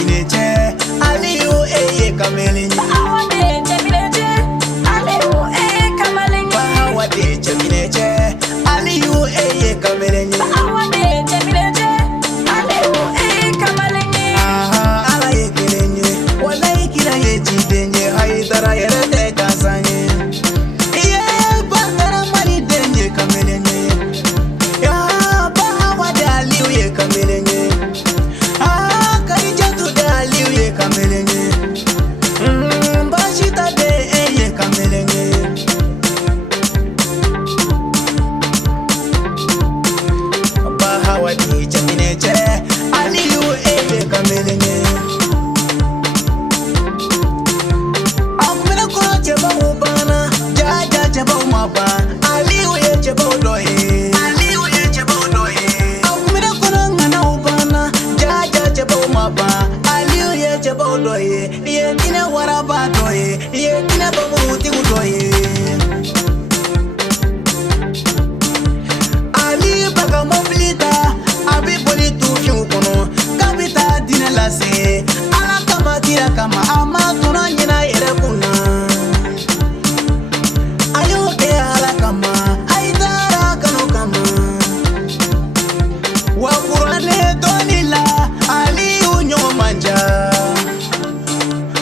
Chakineche, Aliu eye kamelin. Bahawade Chakineche, Aliu eye kamelin. Bahawade Chakineche, Aliu eye kamelin. Bahawade Chakineche, Aliu eye kamelin. Aha, ala ye kelenye, wala ikira ye chidenye, haidara yerete kasanye. Iye bandara mali denye kamelenye. Ya Bahawade Aliu ye kamelenye. Ah, Karijatu de Aliu ye kamelenye. Bashita de eye kamelenye. Bahawade Chakineche, Aliu eye kamelenye. Akumina kono cheba ubana, jaja cheba umaba, Aliu ye cheba udoye. Aliu ye cheba udoye. Akumina kono ngana ubana, jaja cheba umaba, Aliu ye cheba udoye. Ye kine waraba doye, ye kine bamuti udoye. Ali baga mobilita, abi boli tu fiu kono, kabita dina lase, ala kama kira kama ama tuna nyina yere kuna. Ayo ke ala kama, aidara kano kama. Wa kurane doni la, Ali unyo manja.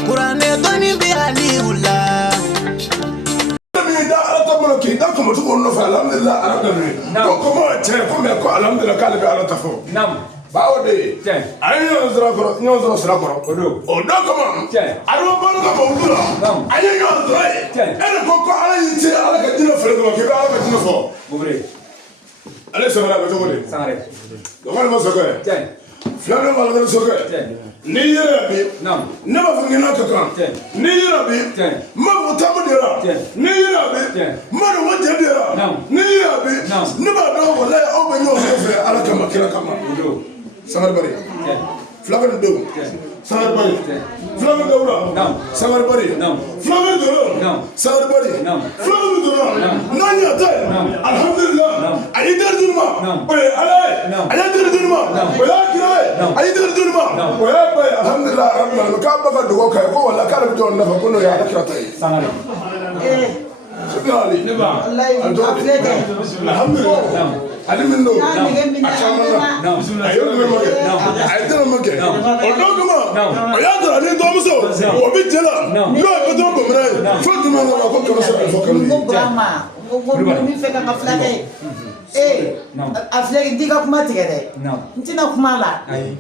Kurane doni bi Ali ula. Comment tu connais faire alhamdulillah comment tu comment quoi alhamdulillah kale be ala tafo Nam. baawde Tiens. ayo ñoo sura ko odo comment Tiens. aro bolo ko bolo Nam. ayo ñoo sura Tiens. ene ko ala yiti ala ka dina fere ko ke ala ka dina fo Bobre. ale so ala ko to de Sangare. do ko mo so ko Tiens. flano wala ko so ko Tiens. ni yera bi Nam. ne ba fu ngina ka kan Tiens. ni yera bi Tiens. ma ko tamu de la Tiens. ni yera bi Tiens. ma do mo de la Nam. ni yera bi Nam. ne ba do wala o be ñoo fe ala kama kira kama Odo. sangar bari Tiens. flagan do Tiens. sangar bari Tiens. flagan do la Nam. sangar bari Nam. flagan do la Nam. sangar bari Nam. flagan do la Nam. nanya ta Nam. alhamdulillah Nam. ayi dar durma Nam. oye alay Nam. ayi dar durma Nam. oya kira Nam. ayi dar durma Nam. oya bay alhamdulillah rabbil alamin ka baka dugo kay ko wala kala bi don nafa ko no ya kira tay Sangare. subhanallah Wallahi, alhamdulillah Nam. ali min do Nam. Nam. ayo do mo ke Nam. ayi do mo ke Nam. o do kuma Nam. o ya do ni do muso o bi jela Nam. yo ko do ko mre fo du ma ko ko so fo kan Ngo Brahma, ngo mi feka ka flake. Aflake diga kuma tigɛ dɛ. Nam. N tɛna kuma la. Ayi.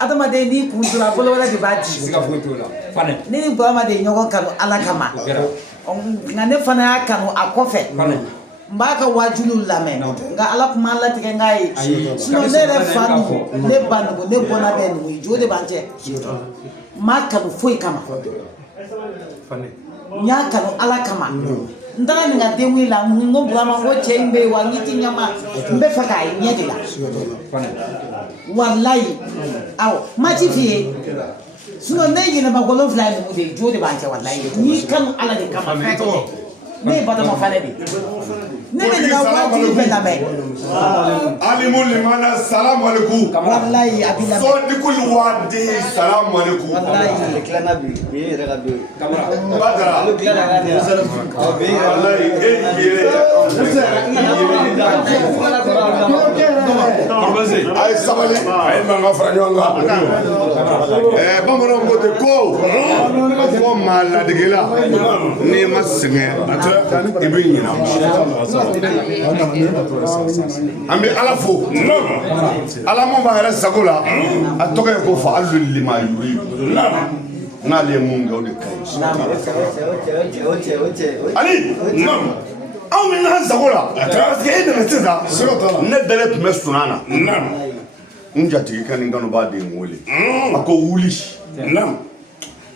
Adamaden n'i kun tora bolo wɛrɛ de b'a di. Siga foyi t'o la. Fane. Ne ni Burama de ye ɲɔgɔn kanu Ala kama. O kɛra. Nka ne fana y'a kanu a kɔfɛ. Fane. N b'a ka wajuliw lamɛn. Nka Ala kuma latigɛ n k'a ye. Ayi. Sinon ne yɛrɛ fa nugu, ne ba nugu, ne bɔnna bɛɛ nugu ye. Jo de b'an cɛ. N m'a kanu foyi kama. Fane. N y'a kanu Ala kama. N taara nin ka denkundi la n ko Burama n ko cɛ in bɛ yen wa n ti ɲama n bɛ fɛ k'a ye ɲɛ de la. Fane. Walayi awɔ ma ci f'i ye sinon ne yɛlɛma 7 ye nugu de ye jo de b'an cɛ walayi n'i kanu Ala de kama fɛn tɛ ne ye Batɔma Fane de ye ne bɛ nin ka wajibi bɛɛ lamɛn alimu limana salamu alaikum walayi a b'i lamɛn so dikul wadi salamu alaikum walayi badara wallahi ay sabali ay manga fara ñonga bamaro mo de ko fo mala digila ni masnge ibi ñina ambi ala fo ala mo ba yara sagola a toge ko fa allu lima yuri ngale mun gawde kay ali nam aw min han sagola parce que ina metiza ne dele tume sunana nam njati kan ngano ba de ngole ako wuli nam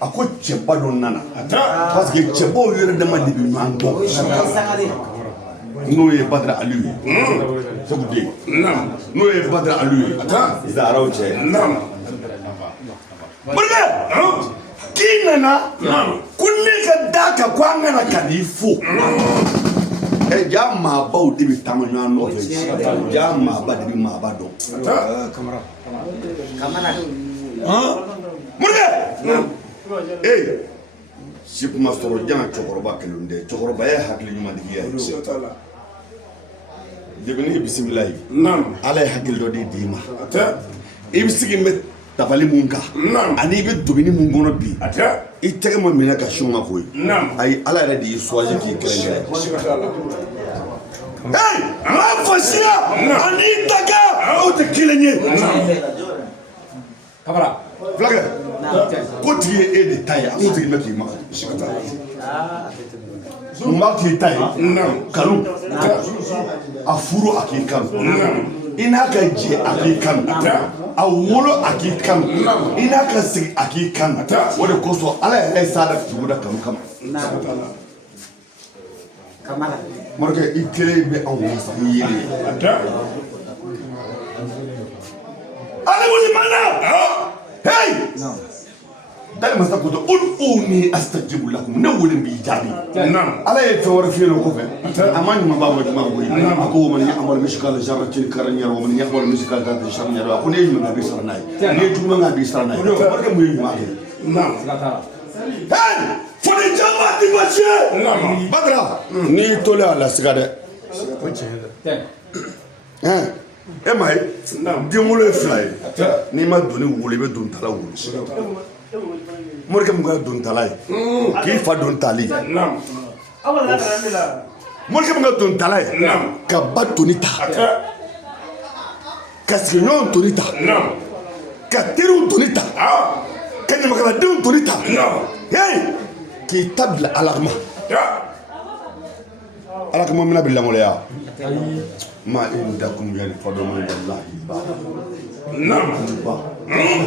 ako cheba don nana parce que chebo yere de ma dibi mango no ye badra aliyu sabude nam no ye badra aliyu zaraw che nam burga kinana kunne ka daka kwangana kadifu jama baw de bi tama ñaan no jama ba de bi ma ba do kamara Morikɛ si kuma sɔrɔ jan cɛkɔrɔba kelen tɛ cɛkɔrɔba ye hakili ɲumantigiya ye debi bisimila ye ala ye hakili dɔ de d'i ma i bɛ sigi bɛ tabali mun kan ani i bɛ dumuni mun kɔnɔ bi i tɛgɛ ma minɛ ka sun ka koyi ayi ala yɛrɛ de y'i suwazi k'i kɛrɛnkɛrɛn maa fasiya ani daga o tɛ kelen ye fulakɛ ko tigi ye e de ta ye a ko tigi bɛ k'i ma mun b'a k'i ta ye kanu a furu a k'i kanu i n'a ka jɛ a k'i kanu a wolo a k'i kanu i n'a ka sigi a k'i kanu o de kosɔn ala yɛrɛ ye s'ala jugu da kanu kama morikɛ i kelen bɛ anw wasa i yeli ye ale wuli mana hey dali masa ko to ud'uni astajibu lakum ne wuli b'i jaabi ala ye fɛn wɛrɛ fiyɛ o kɔfɛ a ma ɲuman b'a ma ɲuman koyi a ko man ya'mal mithqala dharratin khayran yara wa man ya'mal mithqala dharratin sharran yara ko ne ye ɲuman b'i sara n'a ye ne ye juguman kan b'i sara n'a ye morikɛ mun ye ɲuman kɛ hey fɔni jama ti basi Badara n'i tolen a la siga dɛ e ma ye denwolo ye fila ye n'i ma doni wolo i bɛ don tala wolo morikɛ mun ka don tala ye k'i fa don tali morikɛ mun ka don tala ye ka ba doni ta ka sigiɲɔgɔn doni ta ka teriw doni ta ka ɲamakaladenw doni ta k'i ta bila ala kama ala kama mina bɛ lamɔlɛya ma indakum yanfadu wallahi ba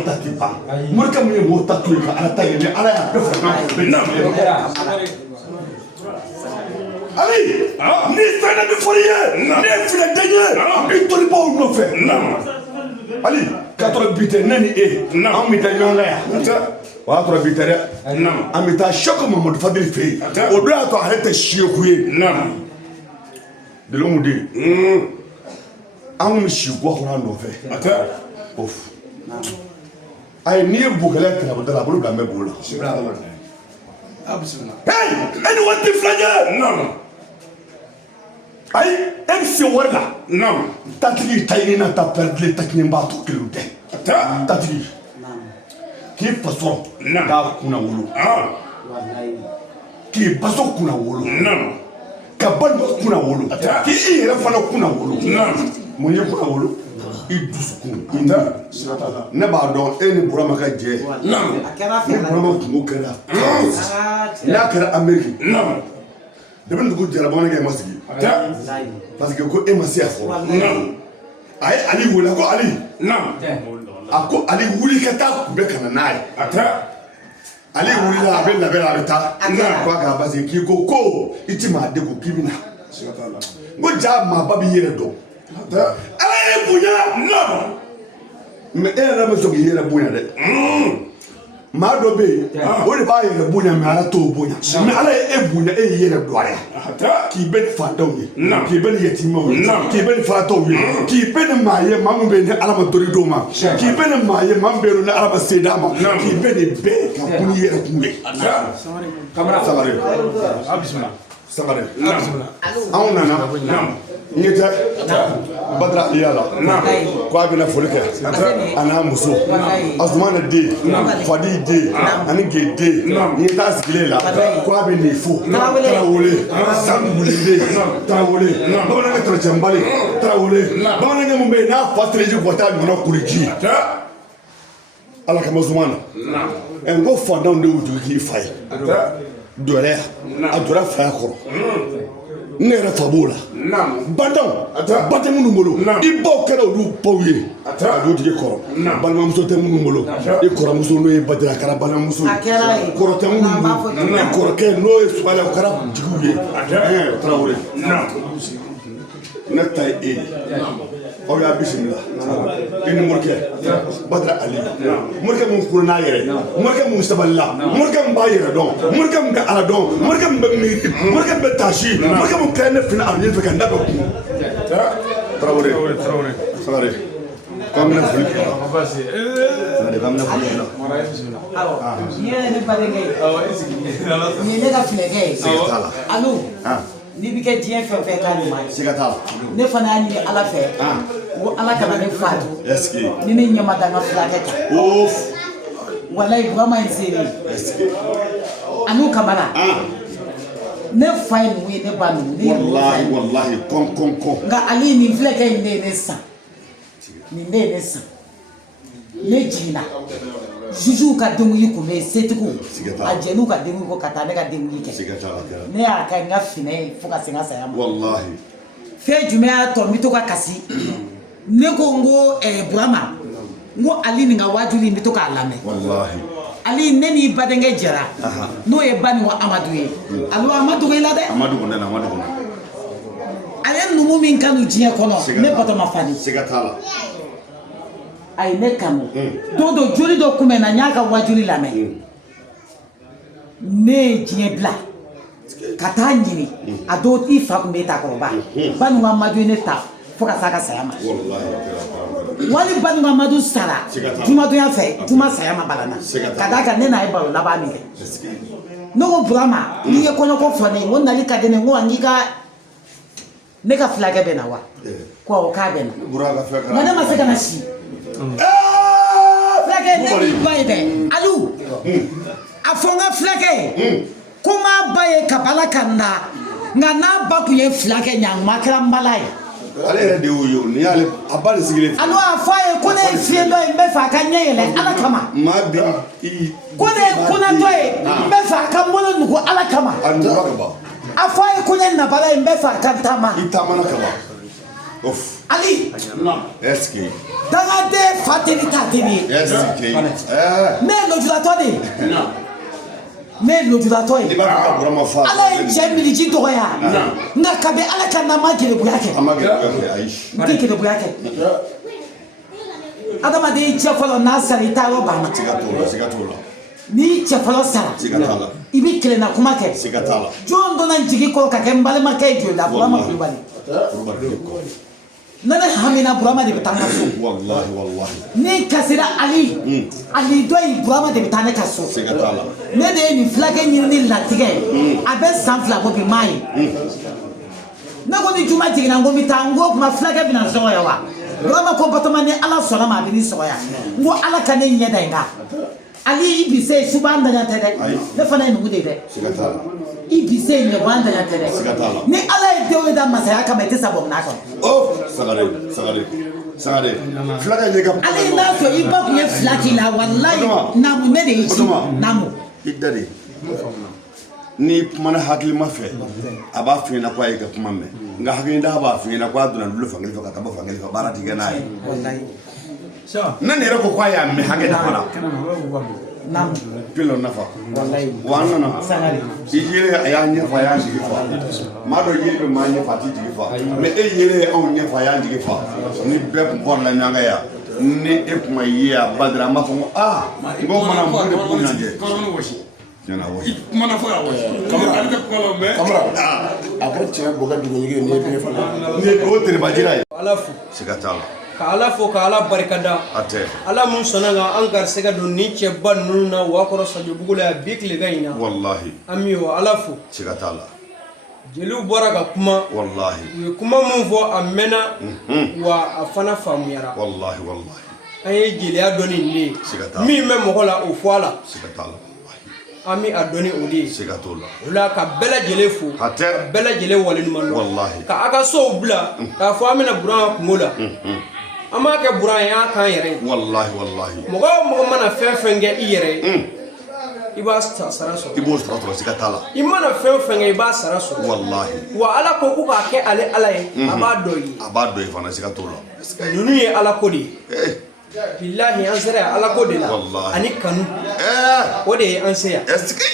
tati ba morikɛ mun ye mɔgɔ ta to yen ka ala ta ye ala y'a bɛɛ fara ali ni fɛn bɛ fɔri ye ne filɛ den ye i tolibaw nɔfɛ ali k'a sɔrɔ bi tɛ ne ni e anw bɛ taa ɲɔgɔn la yan o y'a sɔrɔ bi tɛ dɛ an bɛ taa sɛku mamadu fadili fɛ yen o don y'a sɔrɔ ale tɛ siyeku ye dolomu den anw bɛ si guwa kɔnɔ an nɔfɛ ayi n'i ye bokɛlɛ kɛlɛ da la a bolo bila n bɛ bo la hey e ni waati filajɛ ayi e bɛ se wari la tatigi ta ɲini na ta pɛrɛdile ta kelen b'a tɔ kelen tɛ tatigi k'i faso k'a kunna wolo k'i baso kunna wolo ka balima kunna wolo k'i i yɛrɛ fana kunna wolo mun ye kunna wolo i dusukun i da ne b'a dɔn e ni Burama ka jɛ ni Burama kungo kɛra n'a kɛra Ameriki depuis dugu jɛra bamanankɛ ma sigi parce que ko e ma se a fɔlɔ a ye Ali wele a ko Ali a ko Ali wuli ka taa kunbɛ ka na n'a ye ale wulila a bɛ labɛn a bɛ taa ko a ka parce que k'i ko i ti maa degun k'i bɛ na n ko ja maaba b'i yɛrɛ dɔn ala ye bonya mais e yɛrɛ ma sɔn k'i yɛrɛ bonya dɛ maa dɔ bɛ yen o de b'a yɛrɛ bonya mais ala t'o bonya mais ala ye e bonya e y'i yɛrɛ dɔgɔya k'i bɛ ni fantanw ye k'i bɛ ni yatimɛw ye k'i bɛ ni faratɔw ye k'i bɛ ni maa ye maa min bɛ yen ni ala ma dɔnni d'o ma k'i bɛ ni maa ye maa min bɛ yen ni ala ma se d'a ma k'i bɛ nin bɛɛ ka kun n'i yɛrɛ kun ye Sangare anw nana n ye tɛ Badara Ali yala ko a bɛna foli kɛ a n'a muso Asumana den Fadi den ani Ge den n ye taa sigilen la ko a bɛ nin fo Tarawele Sanbuli den Tarawele bamanankɛ Tɔrɔcɛnbali Tarawele bamanankɛ mun bɛ yen n'a fa Tereji Gwata ɲɔgɔnna koliji ala kama Asumana n ko fantanw de y'u joli k'i fa ye dɔlɛya a dɔra faya kɔrɔ ne yɛrɛ fa b'o la bantanw ba tɛ minnu bolo i baw kɛra olu baw ye a dutigi kɔrɔ balimamuso tɛ minnu bolo i kɔrɔmuso n'o ye Badara a kɛra balimamuso ye kɔrɔ tɛ minnu bolo i kɔrɔkɛ n'o ye Sumala o kɛra kuntigiw ye Tarawele ne ta ye e ye aw y'a bisimila i ni morikɛ Badara Ali morikɛ mun kuru n'a yɛrɛ morikɛ mun sabalila morikɛ mun b'a yɛrɛ dɔn morikɛ mun bɛ ala dɔn morikɛ mun bɛ miiri morikɛ mun bɛ taasi morikɛ mun kɛra ne fila a ɲɛ fɛ ka n da bɛ kun Tarawele Sangare Comme le fruit. ne badenkɛ nin ye ne ka filɛkɛ ye Siga t'a la. alo Ah. n'i bi kɛ diɲɛ fɛn fɛn ka ɲuman ye Siga t'a la. ne fana y'a ɲini ala fɛ ko ala kana ne faatu Est-ce que? ni ne ɲɛ ma da n ka fulakɛ kan Ouf. walayi burama ye n seere Est-ce que? an'u kamana Ah. ne fa ye numu ye ne ba numu ne ye numu fa ye Wallahi, con. nka ale nin filɛkɛ in de ye ne san nin de ye ne san ne jiginna jujuw ka denkundi kun bɛ yen setigiw a jɛn'u ka denkundi kɔ ka taa ne ka denkundi kɛ Siga t'a la. ne y'a kɛ n ka finɛ ye fo ka se n ka saya ma Wallahi. fɛn jumɛn y'a tɔ n bɛ to ka kasi ne ko n ko burama n ko ali nin ka wajuli n bɛ to k'a lamɛn Wallahi. ali ne n'i badenkɛ jɛra n'o ye ba nin ko amadu ye alo a ma dogo i la dɛ Amadu Gondana. a ye numu min kanu diɲɛ kɔnɔ ne batɔ ma fani Siga t'a la. a ye ne kanu don dɔ joli dɔ kunbɛn na n y'a ka wajuli lamɛn ne ye diɲɛ bila ka taa ɲini a dɔw i fa kun bɛ ta kɔrɔba ba nin ko amadu ye ne ta fo ka s'a ka saya ma Wallahi. wali ba nin ko amadu sara jumadonya fɛ juma saya ma balana ka d'a kan ne n'a ye baro laban min kɛ Est-ce que? ne ko burama n'i ye kɔɲɔko fɔ ne ye n ko nali ka di ne ye n ko wa n k'i ka ne ka fulakɛ bɛ na wa ko awɔ k'a bɛ na Buraka fɛ ka. nka ne ma se ka na si fulakɛ ne b'i ba ye dɛ aliyu a fɔ n ka fulakɛ ye ko n b'a ba ye ka bala ka na nka n'a ba tun ye fulakɛ ɲa a kɛra n bala ye Ale yɛrɛ de y'o ye o. N'i y'ale a ba de sigilen. aliyu a fɔ a ye ko ne ye fiɲɛ dɔ ye n bɛ fɛ a ka ɲɛ yɛlɛ ala kama Maa bi i. ko ne ye kunnatɔ ye n bɛ fɛ a ka mɔlɔ nugu ala kama A nugura ka ban. a fɔ a ye ko ne nabala ye n bɛ fɛ a ka taama I taamana ka ban. Ouf. ali Est-ce que? dangaden fa teli t'a teli ye Est-ce que? ne ye lujuratɔ de ye ne ye lujuratɔ I ye b'a fɛ ka Burama fa. ala ye cɛ miliji dɔgɔya nka kabi ala ka na ma gɛrɛbuya kɛ A ma gɛrɛ kɛ ayi. n tɛ gɛrɛbuya kɛ adamaden cɛ fɔlɔ n'a sara i t'a yɔrɔ banna Siga t'o la. Siga t'o la. n'i cɛ fɔlɔ sara Siga t'a la. i bɛ kelenna kuma kɛ Siga t'a la. jɔn donna n jigi kɔrɔ ka kɛ n balimakɛ ye joli la burama kulubali Kulubali de kɔ. ne ne hamina burama de bɛ taa n ka so Wallahi. ni kasira ali ali dɔ in burama de bɛ taa ne ka so Siga t'a la. ne de ye nin fulakɛ ɲini ni latigɛ ye a bɛ san 2 bɔ bi m'a ye ne ko ni juma jiginna n ko n bɛ taa n ko o tuma fulakɛ bɛna n sɔgɔya wa burama ko batɔma ni ala sɔnna ma a bɛ ni sɔgɔya n ko ala ka ne ɲɛ da in kan ali i bi se suba an daɲa tɛ dɛ ne fana ye nugu de ye dɛ Siga t'a la. i bi se ɲɛ bɔ an daɲa tɛ dɛ Siga t'a la. ni ala ye denw ye da masaya kama i tɛ sa bɔmina kɔnɔ Oh. Sagare. Fulakɛ ye ka. ale n'a fɔ i ba tun ye fila k'i la walayi namu ne de y'i ci namu I da de. N'i kumana hakilima fɛ a b'a f'i ɲɛna ko a ye ka kuma mɛn nka hakilida b'a f'i ɲɛna ko a donna dulu fankelen fɛ ka taa bɔ fankelen fɛ baara ti kɛ n'a ye. Ne nin yɛrɛ ko k'a y'a mɛn hakɛ dafa la. namu Pilo nafa. walayi Wa an nana. sangare I yelen a y'a ɲɛfɔ a y'a jigi fa. Maa dɔ yeli bɛ maa ɲɛfɔ a t'i jigi fa. Mais e yelen anw ɲɛfɔ a y'an jigi fa. Ni bɛɛ kun bɔra la ɲɔgɔn kan yan. Ni e kuma ye a ba dira an b'a fɔ ko aa n ko mana mun de b'u ɲɔgɔn cɛ. Tiɲɛna a wɔsi. Kumana fɔ yan ale tɛ kuma la mɛ a ko tiɲɛ bɔ ka dugu ni ye bin fana Ni ye o teribajira ye. ala fo Siga t'a la. ka ala fo ka ala barikada A tɛ. ala mun sɔnna ka an garisɛgɛ don ni cɛba ninnu na wakɔrɔ sajobugu la yan bi tilegan in na Wallahi. an mi o ala fo Siga t'a la. jeliw bɔra ka kuma Wallahi. u ye kuma mun fɔ a mɛnna wa a fana faamuyara Wallahi. an ye jeliya dɔnni de ye Siga t'a la. min bɛ mɔgɔ la o fɔ a la Siga t'a la. an mi a dɔnni o de ye Siga t'o la. o la ka bɛɛ lajɛlen fo A ka tɛ. bɛɛ lajɛlen waleɲuman dɔn Wallahi. ka a ka sow bila k'a fɔ an bɛna buran ka kungo la an b'a kɛ buran ye an k'an yɛrɛ ye Wallahi. mɔgɔ o mɔgɔ mana fɛn fɛn kɛ i yɛrɛ ye i b'a sara I sɔrɔ b'o sɔrɔ siga t'a la. i mana fɛn o fɛn kɛ i b'a sara sɔrɔ Wallahi. wa ala ko k'a kɛ ale ala ye a b'a dɔ ye A b'a dɔn ye fana siga t'o la. ninnu ye ala ko de ye Eh. bilahi an sera yan ala ko de la Wallahi. ani kanu o de ye an se yan Est-ce que?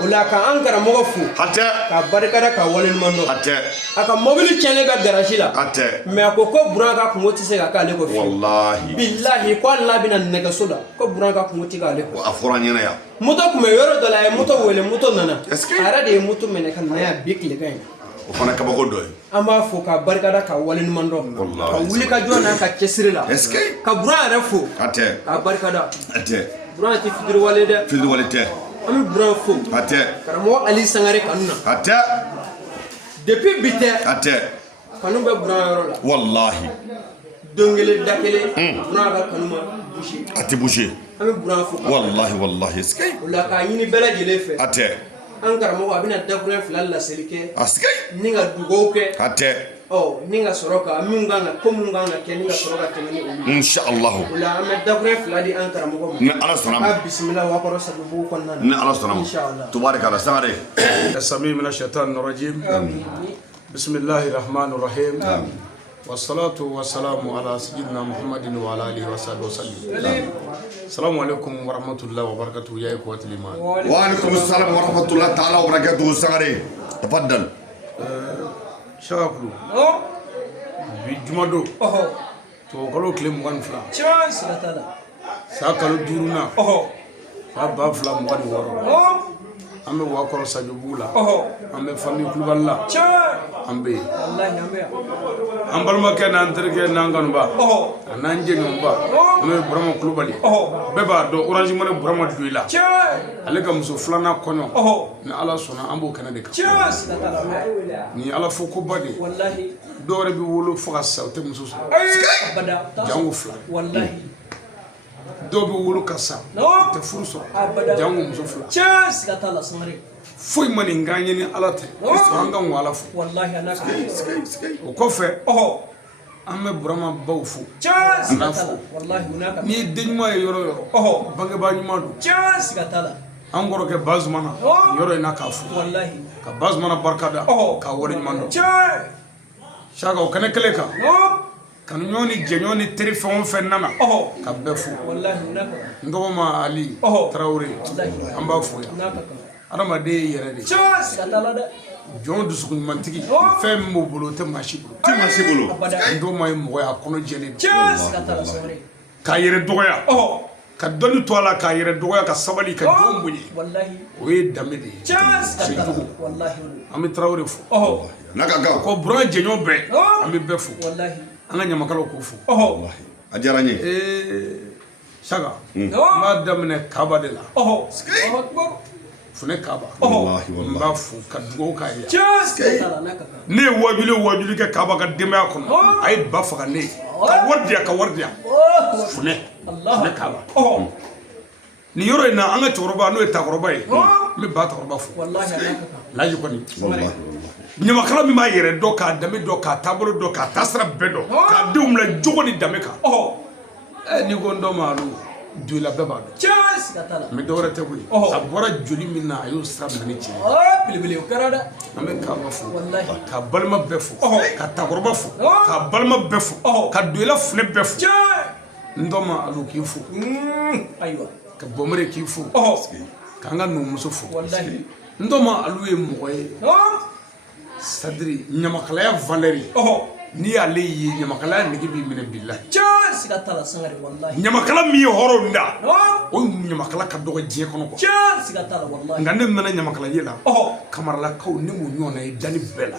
o la ka an karamɔgɔ fo Hatɛ. k'a barikada ka waleɲuman dɔn Hatɛ. a ka mɔbili tiɲɛnen ka garasi la Hatɛ. mɛ a ko buran ka kungo tɛ se ka k'ale kɔ fiyewu Wallahi. bilahi ko hali n'a bɛna nɛgɛso la ko buran ka kungo tɛ k'ale kɔ A fɔra an ɲɛna yan. moto tun bɛ yɔrɔ dɔ la a ye moto wele moto nana Est-ce que? a yɛrɛ de ye moto minɛ ka na yan bi tilegan in na o fana kabako dɔ ye an b'a fo ka barikada ka waleɲuman dɔn ka wuli ka jɔ n'a ka cɛsiri la est-ce que ka buran yɛrɛ fo a tɛ ka barikada a tɛ buran tɛ fitiriwale dɛ fitiriwale tɛ an bɛ buran fo a tɛ karamɔgɔ ali sangare kanu na a tɛ depuis bi tɛ a tɛ kanu bɛ buran yɔrɔ la wallahi don kelen da kelen buran ka kanu ma bouger a tɛ bouger an bɛ buran fo wallahi est-ce que o la k'a ɲini bɛɛ lajɛlen fɛ a tɛ an karamɔgɔ a bɛna dakurun fila laseli kɛ est-ce que ni ka dugawu kɛ a tɛ ni ka sɔrɔ ka min kan ka ko min kan ka kɛ ni ka sɔrɔ ka tɛmɛ ni olu inshallah o la an bɛ dakurun fila di an karamɔgɔ ma ni ala sɔnna ma a bisimila wakɔrɔ sababu kɔnɔna na ni ala sɔnna ma inshallah tubarikala sangare السميع من الشيطان الرجيم بسم الله الرحمن الرحيم والصلاة والسلام على سيدنا محمد وعلى آله وصحبه وسلم السلام عليكم ورحمة الله وبركاته يا إخوة الإيمان وعليكم السلام ورحمة الله تعالى وبركاته سangare تفضل شاكلو بجمدو توكلو كلم وان فلا ساكلو دورنا فابا فلا موان ورو ambe wakoro sajubula ambe fami kuluballa ambe am balma ken anterke nangan ba ananje ngamba ambe burama kulubali beba do orange mone burama duila ale ka muso flana konyo ni ala sona ambo kanade ka ni ala foko bade wallahi dore bi wolo foka sawte muso jangu fla wallahi do bi wolo kasa te furso jangu muso fla chance katala samari foy mani nganye ni ala te isanga wala fu wallahi anaka o ko fe amme burama bawfu chance katala wallahi unaka ni denyuma yoro bange ba nyuma do chance katala angoro ke bazmana yoro ina ka fu wallahi ka bazmana barkada ka wori nyuma do shaga o kana kale ka kan nyoni jenyoni telefon fe nana ka befu wallahi unaka ndoma ali traore amba fu ya adama de yere de chance katala da jon dusukun mantigi fem mo bolo te mashibolo ndoma mo ya kono jeli chance katala samari ka yere doya ka doni tola ka yere doya ka sabali ka jombuni wallahi we damede chance katala wallahi ami traore fu naka ga ko bro jenyo be ami befu wallahi anga nyamakalo ko fu wallahi ajaranye saga ma damne kaba de la akbar fune kaba wallahi mba fu ka dugo ka ya chance katala naka ne wajuli ke kaba ka demya kono ay ba fa ka ne ka wardiya fune fune kaba ni yoro ina anga choroba no eta koroba e me ba ta koroba fu wallahi anaka laji ko ni wallahi nyama kala mi ma yere do ka dame do ka tabolo do ka tasra bedo ka dum la jogo ni dame ka ni gondo malu du la beba do chance katala mi do rete ko abora joli minna ayo sram ni ci bilibili karada ame ka ba fu wallahi ka balma befu ka takoroba fu ka balma befu ka du la fune befu ndoma alu ki fu aywa ka bomre ki fu ka nga no muso fu wallahi ndoma alu e moye sadri nyamakala valeri ni ale yi nyamakala nigi bi mine billahi chance katala sangare wallahi nyamakala mi horo nda o nyamakala ka dogo je kono ko chance katala wallahi ngande mena nyamakala yela kamarala kaw ni mu nyona e dani bela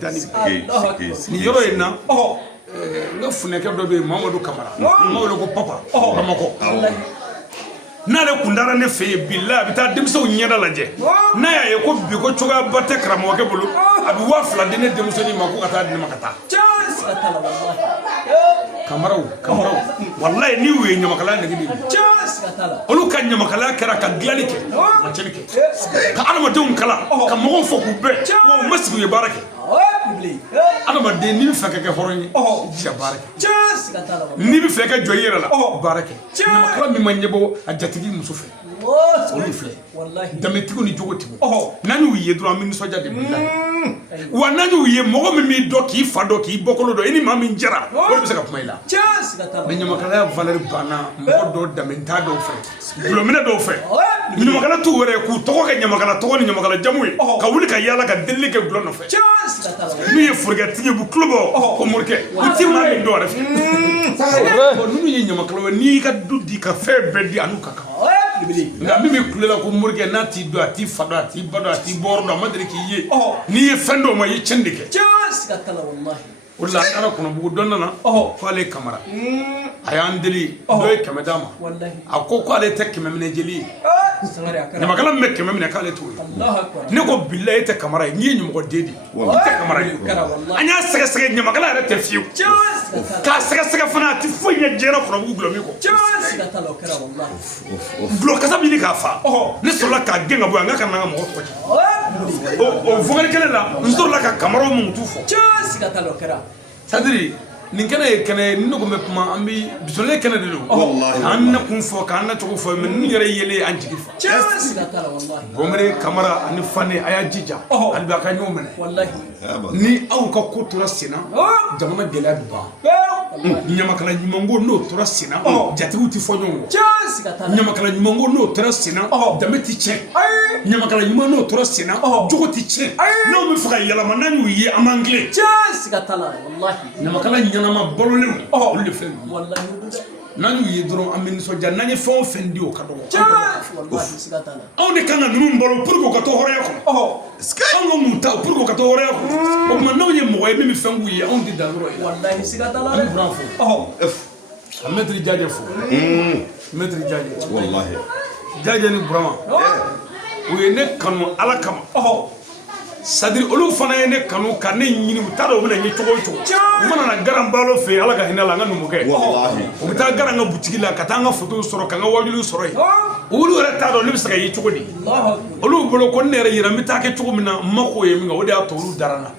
dani ni yoro ina nga funeke do be mamadou kamara mamadou ko papa bamako nale kundara ne fe billahi bita demso nyeda laje na ya ye ko bi ko choga batte kramo ke bulu abi wa fla de ne demso ni mako kata de makata chance katala wallahi kamaraw wallahi ni we nyamakala ne gibi chance katala olu kan nyamakala kera ka glani ke ma chenike ka adama dum kala ka mo fo ku be wo masibu ye barake adama de ni fe ke horoni ja barake chance katala ni bi fe ke joyera la barake nyamakala mi manyebo ajatigi musufe olu fle wallahi dametigo ni jogo tibo nani wiye dro amini soja de billahi wa nani wiye mogo mi do ki fado ki bokolo do eni mami njara o bi se ka kumaila chance katala me nyamakala ya valer bana mo do damenta do fe blomina do fe ni nyamakala tu wore ku to ko nyamakala to ni nyamakala jamuy ka wuli ka yala ka delle ke blon no fe chance katala ni e furgati bu clubo ko morke uti mami do ref ko nunu ni nyamakala ni ka dudi ka fe beddi anu kaka nka min bɛ kulela ko morikɛ n'a t'i dɔn a t'i fa dɔn a t'i ba dɔn a t'i bɔrɔ dɔn a ma deli k'i ye n'i ye fɛn dɔw ma i ye tiɲɛni de kɛ o de la an taara kɔnɔbugu dɔnna na k'ale kamara a y'an deli dɔ ye 100 d'a ma a ko k'ale tɛ 100 minɛ jeli ye ɲamakala min bɛ 100 minɛ k'ale t'o ye ne ko bilahi e tɛ kamara ye n'i ye ɲɛmɔgɔden de ye i tɛ kamara ye an y'a sɛgɛsɛgɛ ɲamakala yɛrɛ tɛ fiyewu k'a sɛgɛsɛgɛ fana a tɛ foyi ɲɛ diɲɛ na kɔnɔbugu gulɔmi kɔ gulɔ kasa bɛ ɲini k'a fa ne sɔrɔla k'a gɛn ka bɔ yan n ka kana n ka mɔgɔ tɔgɔ o vokali kelen na n sɔrɔla ka kamaraw mun t'u fɔ c'est-à-dire nin kɛnɛ ye kɛnɛ ye ne ko bɛ kuma an bɛ bisolen kɛnɛ de don k'an na kun fɔ k'an na cogo fɔ mɛ n yɛrɛ yelen an jigi fa Bomere Kamara ani Fane a y'a jija hali bi a ka ɲɔgɔn minɛ ni aw ka ko tora sen na jamana gɛlɛya bɛ ban ɲamakala ɲuman ko n'o tora sen na jatigiw tɛ fɔ ɲɔgɔn kɔ ɲamakala ɲuman ko n'o tora sen na danbe tɛ tiɲɛ ɲamakala ɲuman n'o tora sen na jogo tɛ tiɲɛ n'aw bɛ fɛ ka yɛlɛma n'an y'u ye an b'an tilen ɲamakala ɲɛnama balolen olu de filɛ nin ye n'an y'u ye dɔrɔn an bɛ nisɔndiya n'an ye fɛn o fɛn di o ka dɔgɔ anw de kan ka ninnu balo pour que u ka to hɔrɔnya kɔnɔ anw ka mun ta pour que u ka to hɔrɔnya kɔnɔ o tuma n'anw ye mɔgɔ ye min bɛ fɛn k'u ye anw tɛ dan yɔrɔ ye an bɛ buran fo ka mɛtiri Jajɛ fo mɛtiri Jajɛ Jajɛ ni Burama u ye ne kanu Ala kama c'est-à-dire olu fana ye ne kanu ka ne ɲini u t'a dɔn u bɛna n ye cogo o cogo u mana na Garan Balo fɛ yen Ala ka hinɛ la n ka numukɛ u bɛ taa Garan ka butigi la ka taa n ka photo sɔrɔ ka n ka wajuliw sɔrɔ yen olu yɛrɛ t'a dɔn ne bɛ se ka ye cogo di olu bolo ko ne yɛrɛ yɛrɛ n bɛ taa kɛ cogo min na n ma k'o ye min kɛ o de y'a to olu dara n na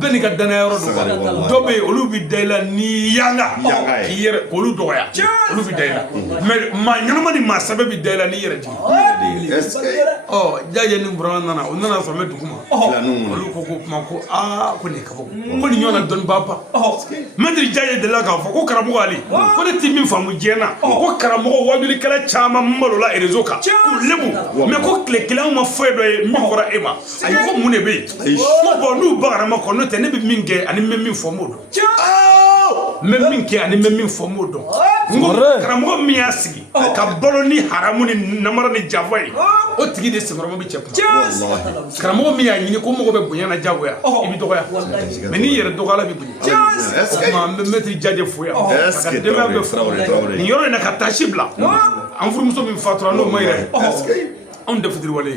bɛɛ n'i ka danaya yɔrɔ don dɔ bɛ yen olu bɛ da i la ni yanga k'i yɛrɛ k'olu dɔgɔya olu bɛ da i la mais maa ɲɛnama ni maa sɛbɛ bɛ da i la n'i yɛrɛ jigin Jajɛ ni Burama nana o nana sɔrɔ n bɛ dugu ma olu ko kuma ko ko nin ka bɔ ko nin ɲɔgɔnna dɔnniba ba mɛtiri Jajɛ delila k'a fɔ ko karamɔgɔ Ali ko ne tɛ min faamu diɲɛ na ko karamɔgɔ wajulikɛla caman malola réseau kan k'u lebu mais ko tile kelen anw ma foyi dɔ ye min fɔra e ma ayi ko mun de bɛ yen ko bon n'u bagara ma kɔ n'o tɛ ne bɛ min kɛ ani n bɛ min fɔ n b'o dɔn n bɛ min kɛ ani n bɛ min fɔ n b'o dɔn n ko karamɔgɔ min y'a sigi ka balo ni haramu ni namara ni janfa ye o tigi de senkɔrɔma bɛ cɛ kuma karamɔgɔ min y'a ɲini ko mɔgɔ bɛ bonya na jagoya i bɛ dɔgɔya mais n'i yɛrɛ dɔgɔyala bɛ bonya o tuma n bɛ mɛtiri Jajɛ fo yan ka denbaya bɛ fo nin yɔrɔ in na ka tasi bila an furumuso min fatura n'o ma yɛrɛ anw tɛ fitiriwale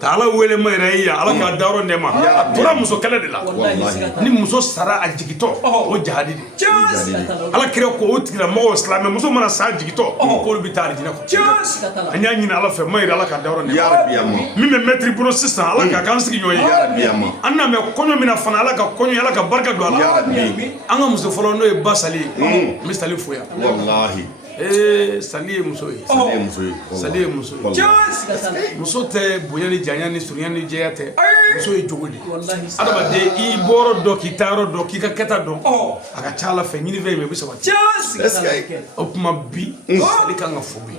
ka Ala wele ma yɛrɛ ye yan Ala k'a dayɔrɔ nɛɛma a tora muso kɛlɛ de la ni muso sara a jigitɔ o jahadi de Ala kira ko o tigilamɔgɔ silamɛ muso mana sa a jigitɔ k'olu bɛ taa alijinɛ kɔnɔ an y'a ɲini Ala fɛ ma yɛrɛ Ala k'a dayɔrɔ nɛɛma min bɛ mɛtiri bolo sisan Ala k'a k'an sigi ɲɔgɔn ye an na mɛ kɔɲɔ min na fana Ala ka kɔɲɔ Ala ka barika don a la an ka muso fɔlɔ n'o ye Ba Sali ye n bɛ Sali fo yan Sali ye muso ye Sali ye muso ye muso tɛ bonya ni janya ni surunya ni jɛya tɛ muso ye cogo di adamaden i bɔrɔ dɔn k'i ta yɔrɔ dɔn k'i ka kɛta dɔn a ka ca Ala fɛ ɲini fɛn in bɛ sabati o tuma bi Sali kan ka fo bi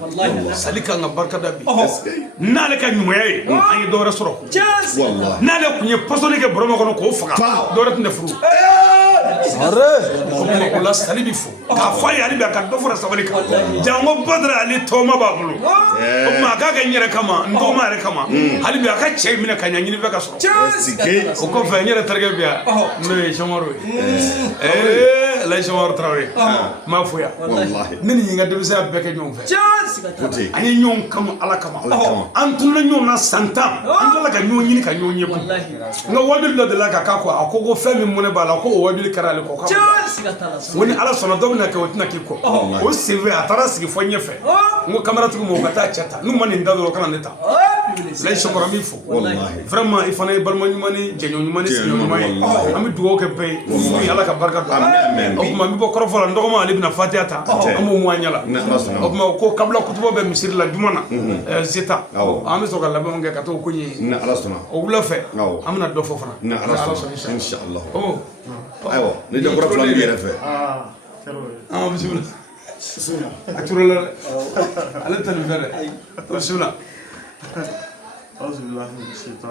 Sali kan ka barikada bi n'ale ka ɲumanya ye an ye dɔwɛrɛ sɔrɔ n'ale tun ye pɔsɔni kɛ Burama kɔnɔ k'o faga dɔwɛrɛ tun tɛ furu o la Sali bi fo k'a fɔ a ye hali bi a ka dɔ fara sabali kan jango Badara ale tɔgɔma b'a bolo o tuma a k'a kɛ n yɛrɛ kama n dɔgɔma yɛrɛ kama hali bi a ka cɛ minɛ ka ɲɛ ɲini fɛ ka sɔrɔ o kɔfɛ n yɛrɛ terikɛ bi yan n'o ye Samaru ye Alaji Samaru Tarawele n b'a fo yan ne ni n ka denmisɛnya bɛɛ kɛ ɲɔgɔn fɛ an ye ɲɔgɔn kanu Ala kama an tununa ɲɔgɔn na san 10 an tilala ka ɲɔgɔn ɲini ka ɲɔgɔn ye n ka wajuli dɔ delila ka k'a kɔ a ko fɛn min mɔnɛ b'a la ko o wajuli kɛra ale kɔ ko ni Ala sɔnna dɔ bɛna kɛ o tɛna k'i kɔ o senfɛ a taara sigi fɔ ɲɛfɛ n ko kamaratigiw ma o ka taa cɛ ta n'u ma nin da dɔrɔn kana ne ta Alaji Samaru an b'i fo vraiment i fana ye balima ɲuman ni jɛɲɔgɔn ɲuman ni sigiɲɔgɔn ɲuman ye an bɛ dugawu kɛ bɛɛ ye ni Ala ka barika don o tuma n bɛ bɔ kɔrɔfɔ la n dɔgɔma ale bɛna Fatiha ta an b'o mu an ɲɛ la o tuma ko kabila kutuba bɛ misiri la juma na Zeta an bɛ sɔrɔ ka labɛnw kɛ ka t'o ko ɲɛ o wula fɛ an bɛna dɔ fɔ fana Ala sɔnna inshallah ayiwa ne de kɔrɔ fila min yɛrɛ fɛ bisimila a tura la dɛ ale tɛ nin fɛ dɛ bisimila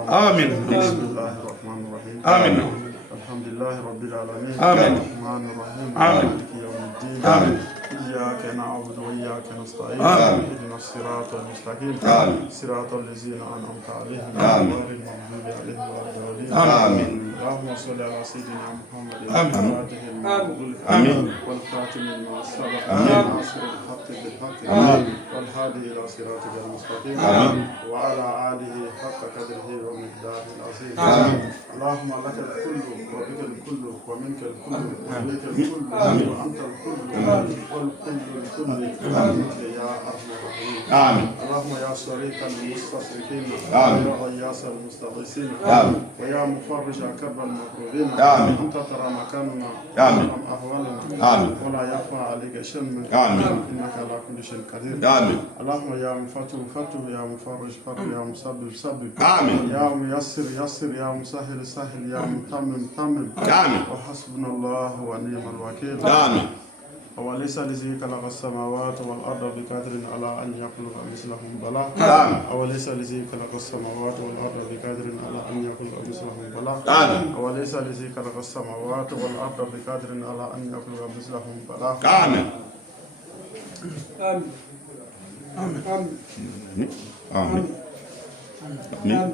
آمين بسم الله الرحمن الرحيم آمين الحمد لله رب العالمين الرحمن الرحيم مالك يوم الدين آمين إياك نعبد وإياك نستعين آمين. اهدنا الصراط المستقيم آمين. صراط الذين أنعمت عليهم آمين. غير المغضوب عليهم ولا الضالين آمين. اللهم صل على سيدنا محمد آمين. الفاتح المغلق آمين. والخاتم لما سبق آمين. ناصر الحق بالحق آمين. والهادي إلى صراطك المستقيم آمين. وعلى آله حق قدره ومقداره العظيم آمين. اللهم لك الكل وبك الكل ومنك الكل وإليك الكل وأنت الكل والكل الكل برحمتك يا أرحم الراحمين آمين. اللهم يا شريك المستصرفين آمين. ويا غياث المستغيثين آمين. ويا مفرج كرب المكروبين آمين. أنت ترى مكاننا آمين. وتعلم أهوالنا آمين. ولا يخفى عليك شيء آمين. إنك على كل شيء قدير آمين. اللهم يا مفتح فتح يا مفرج فتح يا مسبب سبب آمين. يا ميسر يسر يا مسهل سهل يا متمم تمم آمين. وحسبنا الله ونعم الوكيل آمين. وليس الذي خلق السماوات والأرض بقادر على أن يخلق مثلهم بلى آمين. أوليس الذي خلق السماوات والأرض بقادر على أن يخلق مثلهم بلى آمين. أوليس الذي خلق السماوات والأرض بقادر على أن يخلق مثلهم بلى آمين. آمين آمين. آمين.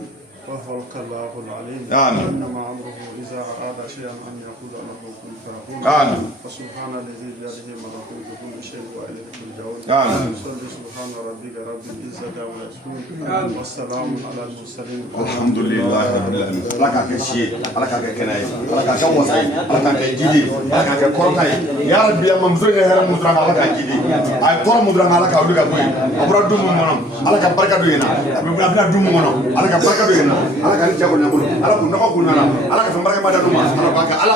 وهو الخلاق العليم آمين. إنما أمره إذا أراد شيئا أن يقول له كن فيكون آمين. فسبحان الذي بيده ملكوت كل شيء وإليه ترجعون آمين. صل سبحان ربك رب العزة عما يصفون والسلام على المرسلين الحمد لله رب العالمين. ala k'a kɛ si ye ala k'a kɛ kɛnɛ ye ala k'a kɛ wasa ye ala k'a kɛ jidi ye ala k'a kɛ kɔrɔta ye ya rabbi a mamuso ye hɛrɛ mun dɔrɔn ala k'a jidi a ye kɔrɔ mun dɔrɔn ala k'a wuli ka bɔ yen a bɔra du mun kɔnɔ ala ka barika don yen na a bɛna du mun kɔnɔ ala ka barika don yen na ala ka ni cɛ kɔni bolo ala k'u nɔgɔ k'u nana ala ka fɛn barika ma da d'u ma ala k'a kɛ ala